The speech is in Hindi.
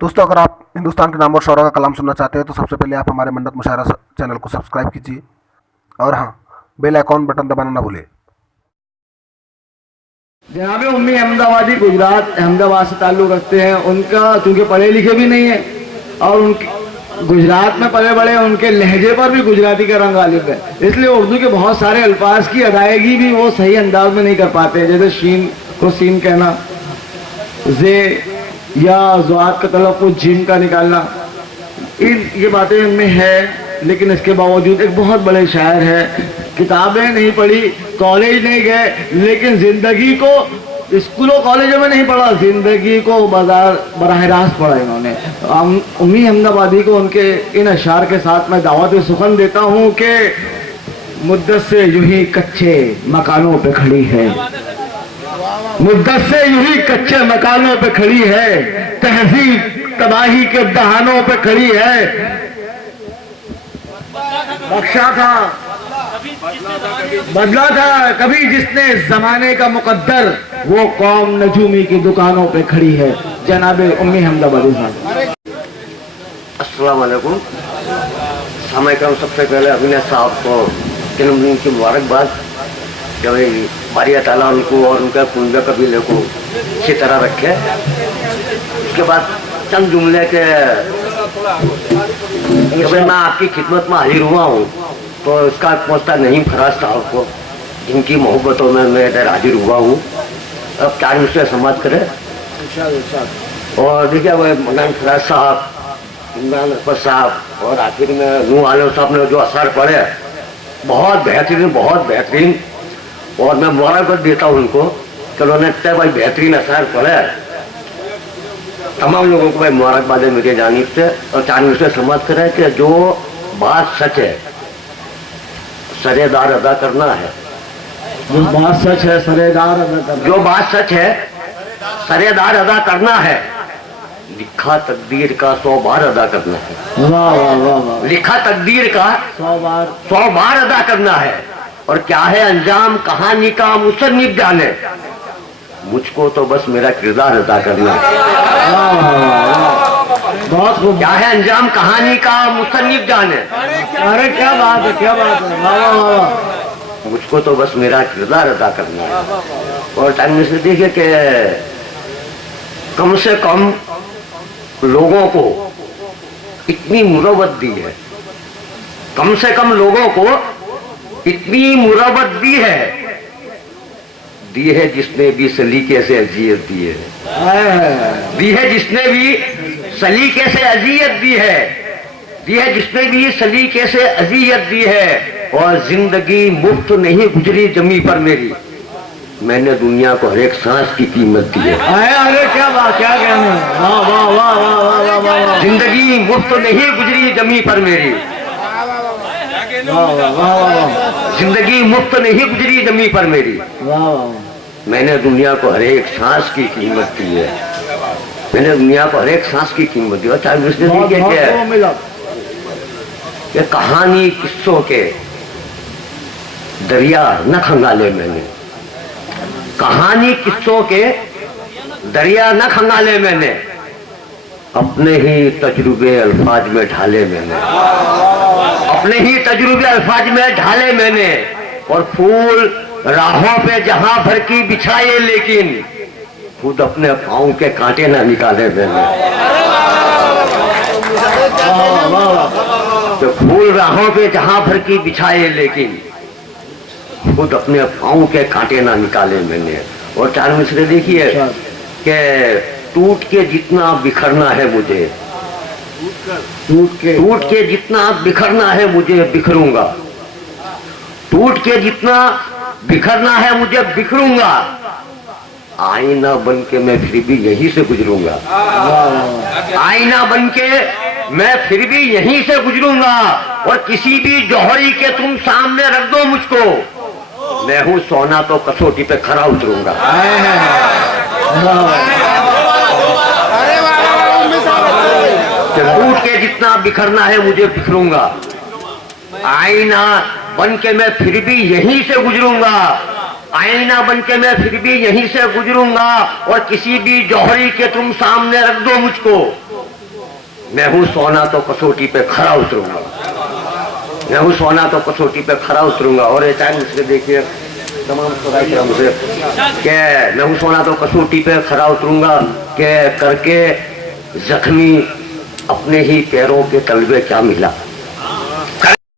दोस्तों, अगर आप हिंदुस्तान के नाम और शौर्य का कलाम सुनना चाहते हैं तो सबसे पहले आप हमारे मन्नत मुशायरा चैनल को सब्सक्राइब कीजिए और हाँ, बेल आइकॉन बटन दबाना ना भूलें। जनाब उम्मी अहमदाबादी गुजरात अहमदाबाद से ताल्लुक़ रखते हैं। उनका चूँकि पढ़े लिखे भी नहीं है और उनके गुजरात में पले बड़े, उनके लहजे पर भी गुजराती का रंग गालिब है, इसलिए उर्दू के बहुत सारे अल्फाज की अदायगी भी वो सही अंदाज में नहीं कर पाते। जैसे शीन को सीन कहना, जे या ज़ुआत का तलफ़्फ़ुज़ जीम का निकालना, ये बातें इनमें है। लेकिन इसके बावजूद एक बहुत बड़े शायर है, किताबें नहीं पढ़ी, कॉलेज नहीं गए, लेकिन ज़िंदगी को स्कूलों कॉलेजों में नहीं पढ़ा, ज़िंदगी को बराह रास्त पढ़ा इन्होंने। उम्मी अहमदाबादी को उनके इन अशार के साथ मैं दावत सुखन देता हूँ कि मुद्दत से यूं ही कच्चे मकानों पे खड़ी है, मुद्दत से यूं ही कच्चे मकानों पे खड़ी है, तहजीब तबाही के दहानों पे खड़ी है। बख्शा था बदला था कभी जिसने जमाने का मुकद्दर, वो कौम नजूमी की दुकानों पे खड़ी है। जनाब उम्मी अहमदाबादी साहब। अस्सलाम वालेकुम। सामईकरम, सबसे पहले अभिनय साहब को जन्मदिन की मुबारकबाद। जब बारिया ताला उनको और उनके कुंजा कबीले को अच्छी तरह रखे। उसके बाद चंद जुमले के मैं आपकी खिदमत में हाजिर हुआ हूँ, तो इसका पहुँचता नहीं फराज साहब को, जिनकी मोहब्बतों में मैं इधर हाजिर हुआ हूँ। अब 4 मिनट से समाप्त करें। और देखिए वो मौलाना फराज साहब, इमरान अकबर साहब और आखिर में नूह आलम साहब ने जो असर पड़े, बहुत बेहतरीन, बहुत बेहतरीन। और मैं मुबारकबाद देता हूँ उनको कि उन्होंने इतने भाई बेहतरीन असर पड़े। तमाम लोगों को भाई मुबारकबाद है मेरी जानिब से। और 4 मिनट से समाप्त करें कि जो बात सच है सरेदार अदा करना है, जो बात सच है सरेदार अदा करना, जो बात सच है सरेदार अदा करना है। लिखा तकदीर का 100 बार अदा करना है। वाह वाह वाह वाह। लिखा तकदीर का 100 बार अदा करना है। और क्या है अंजाम कहानी का मुसन्निफ जाने, मुझको तो बस मेरा किरदार अदा करना है। बहुत खूब। क्या है अंजाम कहानी का मुसन्निफ जाने। अरे क्या बात है, क्या बात है। वाह वाह वाह। मुझको तो बस मेरा किरदार अदा करना है। और टाइम से देखिए कि कम से कम लोगों को इतनी मुरव्वत दी है, कम से कम लोगों को इतनी मुरव्वत दी है जिसने भी सलीके से अजियत दी है जिसने भी सलीके से अजियत दी है जिसने भी सलीके से अजियत दी है। और जिंदगी मुफ्त नहीं गुजरी जमी पर मेरी, मैंने दुनिया को हर एक सांस की कीमत दी है। अरे क्या बात, क्या कहना। वाह वाह वाह वाह वाह वाह। जिंदगी मुफ्त नहीं गुजरी जमी पर मेरी, जिंदगी मुफ्त नहीं गुजरी जमी पर मेरी, मैंने दुनिया को हर एक सांस की कीमत दी है। मैंने दुनिया को हर एक सांस की कीमत दी। अच्छा, ये कहानी किस्सों के दरिया न खंगाले मैंने, कहानी किस्सों के दरिया न खंगाले मैंने, अपने ही तजुर्बे अल्फाज में ढाले मैंने, अपने ही तजुर्बे अल्फाज में ढाले मैंने। और फूल राहों पे जहां भर की बिछाए, लेकिन खुद अपने पाँव के कांटे ना निकाले मैंने। तो फूल राहों पे जहां भर की बिछाए, लेकिन खुद अपने पाँव के कांटे ना निकाले मैंने। और 4 मिसरे देखिए कि टूट के जितना बिखरना है मुझे, टूट के जितना बिखरना है मुझे बिखरूंगा, टूट के जितना बिखरना है मुझे बिखरूंगा, आईना बन के मैं फिर भी यहीं से गुजरूंगा, आईना बन के मैं फिर भी यहीं से गुजरूंगा। और किसी भी जौहरी के तुम सामने रख दो मुझको, मैं हूं सोना तो कसौटी पे खरा उतरूंगा। टूट के जितना बिखरना है मुझे बिखरूंगा, आईना बन के मैं फिर भी यहीं से गुजरूंगा, आईना बन के मैं फिर भी यहीं से गुजरूंगा। और किसी भी जौहरी के तुम सामने रख दो मुझको, मैं हूँ सोना तो कसौटी पे खरा उतरूंगा, मैं हूँ सोना तो कसौटी पे खरा उतरूंगा। और ये टाइम इसके देखिए तमाम मुझे के मैं हूँ सोना तो कसौटी पे खरा उतरूंगा के करके जख्मी अपने ही पैरों के तलबे क्या मिला।